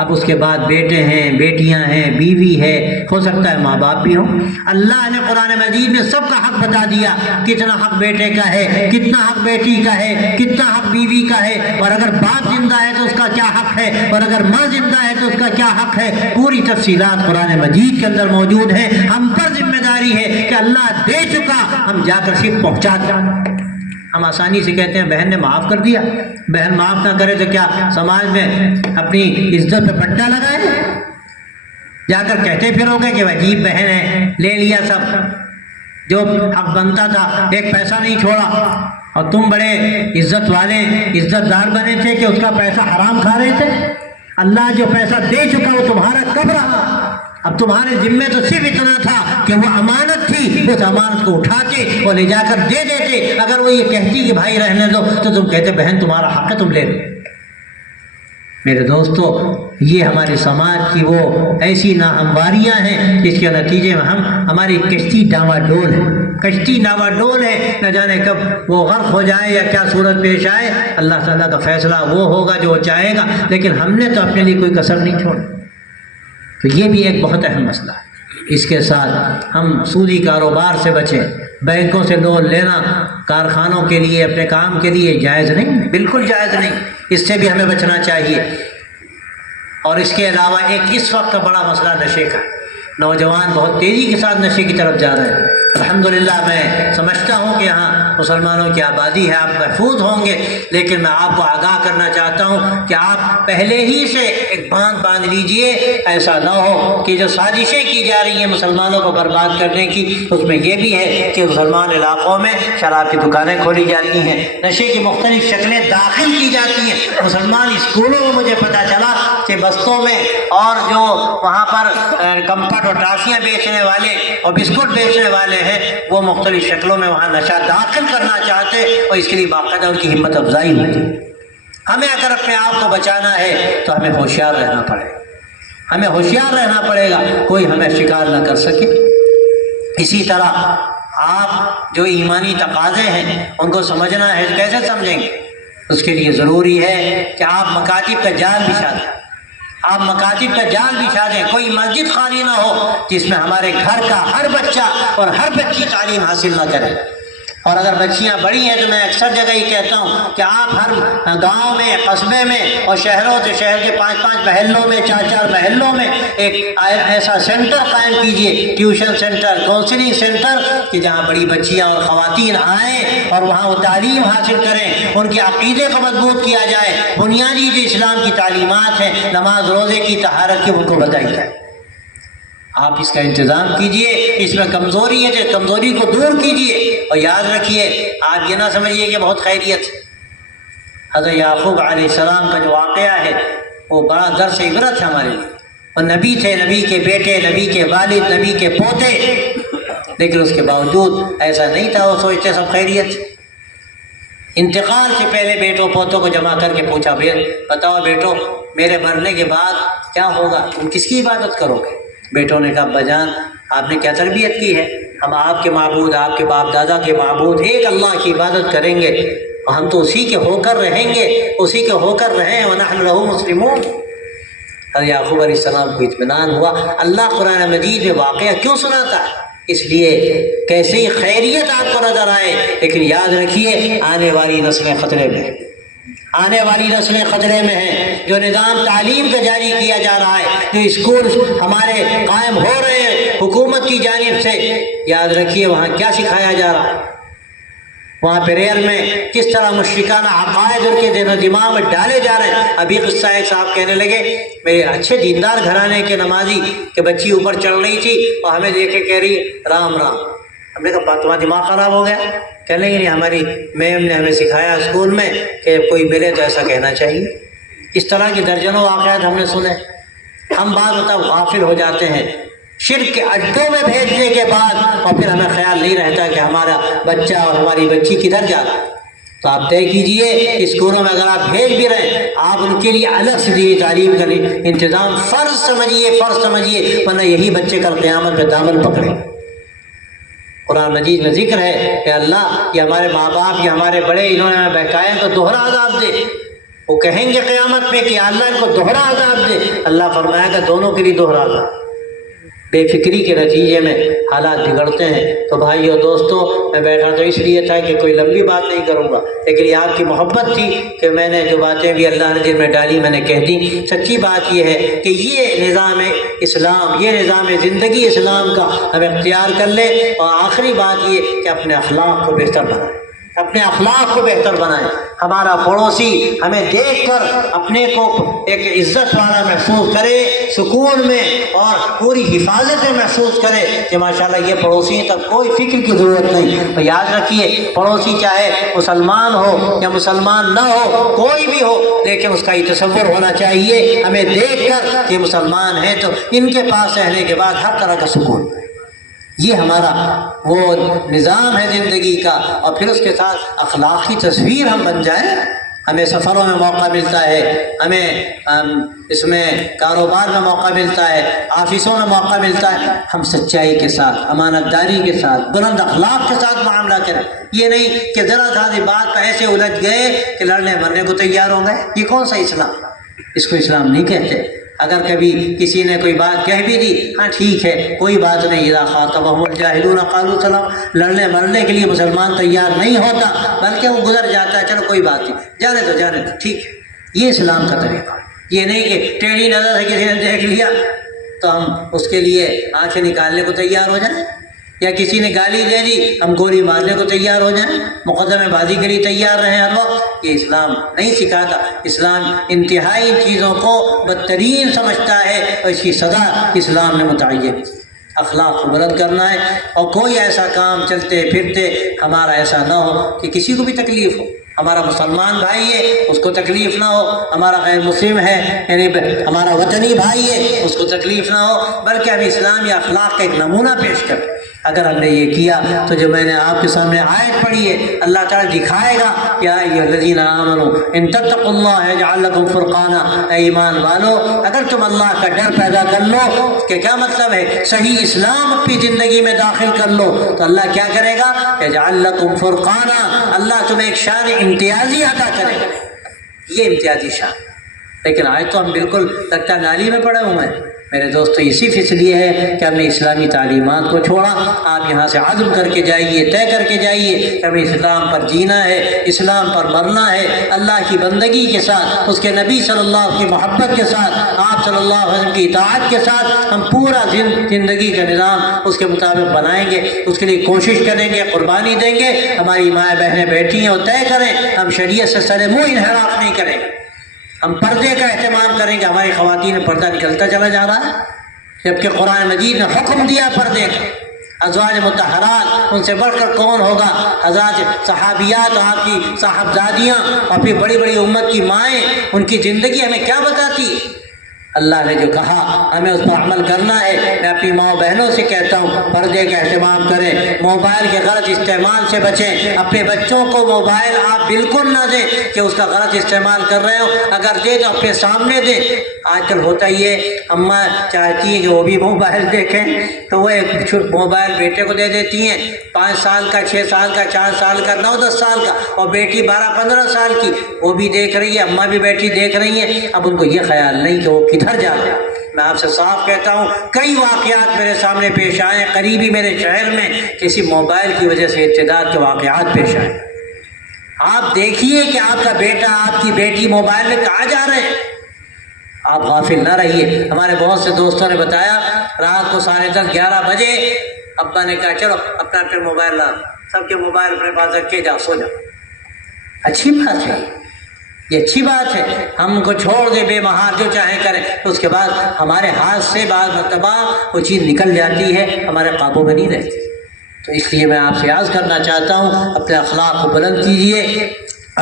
اب اس کے بعد بیٹے ہیں، بیٹیاں ہیں، بیوی ہے، ہو سکتا ہے ماں باپ بھی ہوں۔ اللہ نے قرآن مجید میں سب کا حق بتا دیا، کتنا حق بیٹے کا ہے، کتنا حق بیٹی کا ہے، کتنا حق بیوی کا ہے، اور اگر باپ زندہ ہے تو اس کا کیا حق ہے، اور اگر ماں زندہ ہے تو اس کا کیا حق ہے۔ پوری تفصیلات قرآن مجید کے اندر موجود ہیں۔ ہم پر ذمہ داری ہے کہ اللہ دے چکا، ہم جا کر صرف پہنچا دیں۔ ہم آسانی سے کہتے ہیں بہن نے معاف کر دیا، بہن معاف نہ کرے تو کیا سماج میں اپنی عزت پہ پٹا لگائے؟ جا کر کہتے پھرو گے کہ عجیب بہن ہے، لے لیا سب جو حق بنتا تھا، ایک پیسہ نہیں چھوڑا، اور تم بڑے عزت والے عزت دار بنے تھے کہ اس کا پیسہ حرام کھا رہے تھے۔ اللہ جو پیسہ دے چکا وہ تمہارا کب رہا؟ اب تمہارے ذمے تو صرف اتنا تھا کہ وہ امانت تھی، اس امانت کو اٹھاتے اور لے جا کر دے دیتے۔ اگر وہ یہ کہتی کہ بھائی رہنے دو تو تم کہتے بہن تمہارا حق ہے، تم لے لو۔ میرے دوستو یہ ہمارے سماج کی وہ ایسی ناہمواریاں ہیں جس کے نتیجے میں ہماری کشتی ڈاوا ڈول ہے، کشتی ڈاوا ڈول ہے، نہ جانے کب وہ غرق ہو جائے یا کیا صورت پیش آئے۔ اللہ تعالیٰ کا فیصلہ وہ ہوگا جو وہ چاہے گا، لیکن ہم نے تو اپنے لیے کوئی کسر نہیں چھوڑی۔ تو یہ بھی ایک بہت اہم مسئلہ ہے۔ اس کے ساتھ ہم سودی کاروبار سے بچیں، بینکوں سے لون لینا کارخانوں کے لیے اپنے کام کے لیے جائز نہیں، بالکل جائز نہیں، اس سے بھی ہمیں بچنا چاہیے۔ اور اس کے علاوہ ایک اس وقت کا بڑا مسئلہ نشے کا، نوجوان بہت تیزی کے ساتھ نشے کی طرف جا رہے ہیں۔ الحمدللہ میں سمجھتا ہوں کہ یہاں مسلمانوں کی آبادی ہے، آپ محفوظ ہوں گے، لیکن میں آپ کو آگاہ کرنا چاہتا ہوں کہ آپ پہلے ہی سے ایک باندھ لیجئے، ایسا نہ ہو کہ جو سازشیں کی جا رہی ہیں مسلمانوں کو برباد کرنے کی، اس میں یہ بھی ہے کہ مسلمان علاقوں میں شراب کی دکانیں کھولی جاتی ہیں، نشے کی مختلف شکلیں داخل کی جاتی ہیں، مسلمان اسکولوں میں مجھے پتہ چلا کہ بستوں میں اور جو وہاں پر کمپٹ اور ٹافیاں بیچنے والے اور بسکٹ بیچنے والے ہیں وہ مختلف شکلوں میں وہاں نشہ داخل کرنا چاہتے، اور اس کے لیے باقاعدہ ان کی ہمت افزائی ہوتی۔ ہمیں اگر اپنے آپ کو بچانا ہے تو ہمیں ہوشیار رہنا پڑے گا، ہمیں ہوشیار رہنا پڑے گا، کوئی ہمیں شکار نہ کر سکے۔ اسی طرح آپ جو ایمانی تقاضے ہیں ان کو سمجھنا ہے، کیسے سمجھیں گے؟ اس کے لیے ضروری ہے کہ آپ مکاتب کا جال بچھا دیں، آپ مکاتب کا جال بچھا دیں، کوئی مسجد خالی نہ ہو جس میں ہمارے گھر کا ہر بچہ اور ہر بچی تعلیم حاصل نہ کرے۔ اور اگر بچیاں بڑی ہیں تو میں اکثر جگہ یہ کہتا ہوں کہ آپ ہر گاؤں میں، قصبے میں اور شہروں سے شہر کے 5-5 محلوں میں، 4-4 محلوں میں ایک ایسا سینٹر قائم کیجئے، ٹیوشن سینٹر، کاؤنسلنگ سینٹر، کہ جہاں بڑی بچیاں اور خواتین آئیں اور وہاں وہ تعلیم حاصل کریں، ان کے عقیدے کو مضبوط کیا جائے، بنیادی جو اسلام کی تعلیمات ہیں، نماز روزے کی، طہارت کی، ان کو بتائی جائے۔ آپ اس کا انتظام کیجئے، اس میں کمزوری ہے تو کمزوری کو دور کیجئے، اور یاد رکھیے آپ یہ نہ سمجھیے کہ بہت خیریت ہے۔ حضرت یعقوب علیہ السلام کا جو واقعہ ہے وہ بڑا درس عبرت ہے ہمارے لیے۔ وہ نبی تھے، نبی کے بیٹے، نبی کے والد، نبی کے پوتے، لیکن اس کے باوجود ایسا نہیں تھا وہ سوچتے سب خیریت۔ انتقال سے پہلے بیٹوں پوتوں کو جمع کر کے پوچھا، بتاؤ بیٹو میرے مرنے کے بعد کیا ہوگا، تم کس کی عبادت کرو گے؟ بیٹوں نے کہا ابا جان آپ نے کیا تربیت کی ہے، ہم آپ کے معبود، آپ کے باپ دادا کے معبود ایک اللہ کی عبادت کریں گے، اور ہم تو اسی کے ہو کر رہیں گے، اسی کے ہو کر رہیں، وَنَحْنُ لَهُ مُسْلِمُونَ۔ حضرت یعقوب علیہ السلام کو اطمینان ہوا۔ اللہ قرآن مجید میں واقعہ کیوں سناتا ہے؟ اس لیے کیسے ہی خیریت آپ کو نظر آئے، لیکن یاد رکھیے آنے والی نسلیں خطرے میں ہیں، آنے والی نسلیں خطرے میں ہیں۔ جو نظام تعلیم کا جاری کیا جا رہا ہے، جو اسکول ہمارے قائم ہو رہے ہیں حکومت کی جانب سے، یاد رکھیے وہاں کیا سکھایا جا رہا ہے، وہاں پہ ریل میں کس طرح مشرکانہ عقائد ان کے ذہن و دماغ میں ڈالے جا رہے ہیں۔ ابھی قصہ ایک صاحب کہنے لگے، میرے اچھے دیندار گھرانے کے نمازی کہ بچی اوپر چڑھ رہی تھی اور ہمیں دیکھ کے کہہ رہی رام رام۔ ہم نے کہا تمہارا دماغ خراب ہو گیا؟ کہنے لگے ہماری میم نے ہمیں سکھایا اسکول میں کہ کوئی ملے تو ایسا کہنا چاہیے۔ اس طرح کی درجنوں واقعات ہم نے سنے۔ ہم بعض غافل ہو جاتے ہیں شرک کے اڈوں میں بھیجنے کے بعد، اور پھر ہمیں خیال نہیں رہتا کہ ہمارا بچہ اور ہماری بچی کدھر جا رہا ہے۔ تو آپ طے کیجئے اسکولوں میں اگر آپ بھیج بھی رہے ہیں، آپ ان کے لیے الگ سے دینی تعلیم کا انتظام فرض سمجھیے، ورنہ یہی بچے کل قیامت میں دامن پکڑے۔ قرآن مجید میں ذکر ہے کہ اللہ یہ ہمارے ماں باپ یا ہمارے بڑے انہوں نے ہمیں بہکایا تو دوہرا عذاب دے۔ وہ کہیں گے قیامت میں کہ اللہ ان کو دوہرا عذاب دے، اللہ فرمائے گا دونوں کے لیے دوہرا عذاب۔ بے فکری کے نتیجے میں حالات بگڑتے ہیں۔ تو بھائیو دوستو، میں بیٹھا تو اس لیے تھا کہ کوئی لمبی بات نہیں کروں گا، لیکن یہ آپ کی محبت تھی کہ میں نے جو باتیں بھی اللہ نے دل میں ڈالی میں نے کہہ دی۔ سچی بات یہ ہے کہ یہ نظام اسلام، یہ نظام زندگی اسلام کا ہم اختیار کر لیں، اور آخری بات یہ کہ اپنے اخلاق کو بہتر بنائیں، اپنے اخلاق کو بہتر بنائیں۔ ہمارا پڑوسی ہمیں دیکھ کر اپنے کو ایک عزت والا محسوس کرے، سکون میں اور پوری حفاظت میں محسوس کرے کہ ماشاءاللہ یہ پڑوسی ہیں، تب کوئی فکر کی ضرورت نہیں۔ تو یاد رکھیے پڑوسی چاہے مسلمان ہو یا مسلمان نہ ہو، کوئی بھی ہو، لیکن اس کا یہ تصور ہونا چاہیے ہمیں دیکھ کر کہ مسلمان ہیں تو ان کے پاس رہنے کے بعد ہر طرح کا سکون۔ یہ ہمارا وہ نظام ہے زندگی کا، اور پھر اس کے ساتھ اخلاقی تصویر ہم بن جائیں۔ ہمیں سفروں میں موقع ملتا ہے، ہمیں اس میں کاروبار میں موقع ملتا ہے، آفسوں میں موقع ملتا ہے، ہم سچائی کے ساتھ، امانت داری کے ساتھ، بلند اخلاق کے ساتھ معاملہ کریں۔ یہ نہیں کہ ذرا ذرا سی بات پہ ایسے الجھ گئے کہ لڑنے مرنے کو تیار ہو گئے۔ یہ کون سا اسلام؟ اس کو اسلام نہیں کہتے۔ اگر کبھی کسی نے کوئی بات کہہ بھی دی، ہاں ٹھیک ہے کوئی بات نہیں، اذا خاطبهم الجاہلون قالوا سلام، لڑنے مرنے کے لیے مسلمان تیار نہیں ہوتا، بلکہ وہ گزر جاتا ہے، چلو کوئی بات نہیں، جانے دو ٹھیک ہے۔ یہ اسلام کا طریقہ ہے۔ یہ نہیں کہ ٹیڑھی نظر سے کسی نے دیکھ لیا تو ہم اس کے لیے آنکھیں نکالنے کو تیار ہو جائیں۔ یا کسی نے گالی دے دی ہم گولی مارنے کو تیار ہو جائیں، مقدمے بازی کے لیے تیار رہیں ہر وقت؟ یہ اسلام نہیں سکھاتا۔ اسلام انتہائی چیزوں کو بدترین سمجھتا ہے اور اس کی سزا اسلام نے متعین۔ اخلاق کو بلند کرنا ہے، اور کوئی ایسا کام چلتے پھرتے ہمارا ایسا نہ ہو کہ کسی کو بھی تکلیف ہو۔ ہمارا مسلمان بھائی ہے اس کو تکلیف نہ ہو، ہمارا غیر مسلم ہے یعنی ہمارا وطنی بھائی ہے اس کو تکلیف نہ ہو، بلکہ ہم اسلامی اخلاق کا ایک نمونہ پیش کریں۔ اگر ہم نے یہ کیا تو جو میں نے آپ کے سامنے آیت پڑھی ہے، اللہ تعالیٰ دکھائے گا یا ایھا الذین آمنوا ان تتقوا اللہ یجعل لکم فرقانا، اے ایمان والو اگر تم اللہ کا ڈر پیدا کر لو، کہ کیا مطلب ہے صحیح اسلام اپنی زندگی میں داخل کر لو تو اللہ کیا کرے گا؟ یجعل لکم فرقانا، اللہ تمہیں ایک شان امتیازی عطا کرے گا، یہ امتیازی شان۔ لیکن آج تو ہم بالکل لگتا نالی میں پڑے ہوئے ہیں میرے دوستو۔ یہ صرف اس لیے ہے کہ ہم نے اسلامی تعلیمات کو چھوڑا۔ آپ یہاں سے عزم کر کے جائیے، طے کر کے جائیے کہ ہمیں اسلام پر جینا ہے، اسلام پر مرنا ہے، اللہ کی بندگی کے ساتھ، اس کے نبی صلی اللہ علیہ وسلم کی محبت کے ساتھ، آپ صلی اللہ علیہ وسلم کی اطاعت کے ساتھ ہم پورا زندگی کا نظام اس کے مطابق بنائیں گے، اس کے لیے کوشش کریں گے، قربانی دیں گے۔ ہماری مائیں بہنیں بیٹھی ہیں وہ طے کریں، ہم شریعت سے سر منہ انحراف نہیں کریں، ہم پردے کا اہتمام کریں گے۔ ہماری خواتین میں پردہ نکلتا چلا جا رہا ہے، جبکہ قرآن مجید نے حکم دیا پردے کا۔ ازواج مطہرات ان سے بڑھ کر کون ہوگا؟ حضرات صحابیات، آپ کی صاحبزادیاں اور پھر بڑی بڑی امت کی مائیں، ان کی زندگی ہمیں کیا بتاتی؟ اللہ نے جو کہا ہمیں اس پر عمل کرنا ہے۔ میں اپنی ماں بہنوں سے کہتا ہوں پردے کا اہتمام کریں، موبائل کے غلط استعمال سے بچیں۔ اپنے بچوں کو موبائل آپ بالکل نہ دیں کہ اس کا غلط استعمال کر رہے ہو، اگر دیں تو اپنے سامنے دیں۔ آج کل ہوتا ہی ہے، اماں چاہتی ہیں کہ وہ بھی موبائل دیکھیں تو وہ ایک موبائل بیٹے کو دے دیتی ہیں، 5 سال کا، 6 سال کا، 4 سال کا، 9-10 سال کا، اور بیٹی 12-15 سال کی وہ بھی دیکھ رہی ہے، اماں بھی بیٹھی دیکھ رہی ہیں۔ اب ان کو یہ خیال نہیں کہ وہ کدھر جا رہے ہیں۔ میں آپ سے صاف کہتا ہوں کئی واقعات میرے سامنے پیش آئے قریبی میرے شہر میں، کسی موبائل کی وجہ سے ارتداد کے واقعات پیش آئے۔ آپ دیکھیے کہ آپ کا بیٹا، آپ کی بیٹی موبائل میں کہاں جا رہے ہیں، آپ غافل نہ رہیے۔ ہمارے بہت سے دوستوں نے بتایا رات کو 10:30-11 بجے ابا نے کہا چلو اپنا اپنے موبائل لا، سب کے موبائل اپنے پاس رکھ کے جاؤ سو جاؤ۔ اچھی بات ہے، یہ اچھی بات ہے، ہم کو چھوڑ دے بے مہار جو چاہیں کریں، تو اس کے بعد ہمارے ہاتھ سے بعض مرتبہ وہ چیز نکل جاتی ہے، ہمارے قابو میں نہیں رہتی۔ تو اس لیے میں آپ سے عرض کرنا چاہتا ہوں اپنے اخلاق کو بلند کیجیے،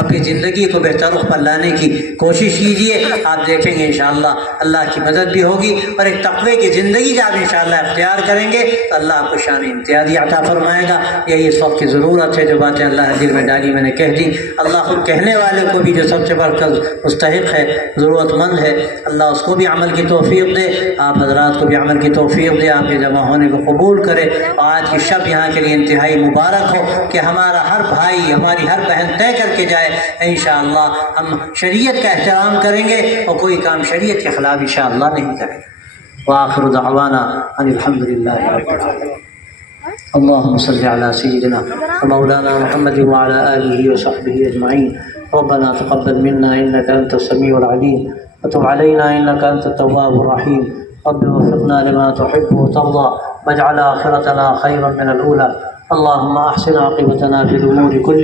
اپنی زندگی کو بہتر رخ پر لانے کی کوشش کیجیے۔ آپ دیکھیں گے انشاءاللہ اللہ کی مدد بھی ہوگی، اور ایک تقوی کی زندگی جب انشاءاللہ اختیار کریں گے تو اللہ آپ کو شان امتیازی عطا فرمائے گا۔ یہی اس وقت کی ضرورت ہے، جو باتیں اللہ نے دل میں ڈالی میں نے کہہ دی۔ اللہ خود کہنے والے کو بھی جو سب سے بڑھ کر مستحق ہے، ضرورت مند ہے، اللہ اس کو بھی عمل کی توفیق دے، آپ حضرات کو بھی عمل کی توفیق دے، آپ کے جمع ہونے کو قبول کرے۔ آج کی شب یہاں کے لیے انتہائی مبارک ہو کہ ہمارا ہر بھائی، ہماری ہر بہن طے کر کے جائے انشاءاللہ ہم شریعت کا احترام کریں گے اور کوئی کام شریعت کے خلاف انشاءاللہ نہیں کریں گے۔ وآخر دعوانا ان الحمد للہ رب العالمین۔ اللهم صل على سيدنا ومولانا محمد وعلى آله وصحبه أجمعين۔ ربنا تقبل منا إنك أنت السميع العليم وتب علينا إنك أنت التواب الرحيم۔ رب وفقنا لما تحب وترضى واجعل آخرتنا خيرا من الأولى۔ اللهم أحسن عاقبتنا في الأمور كلها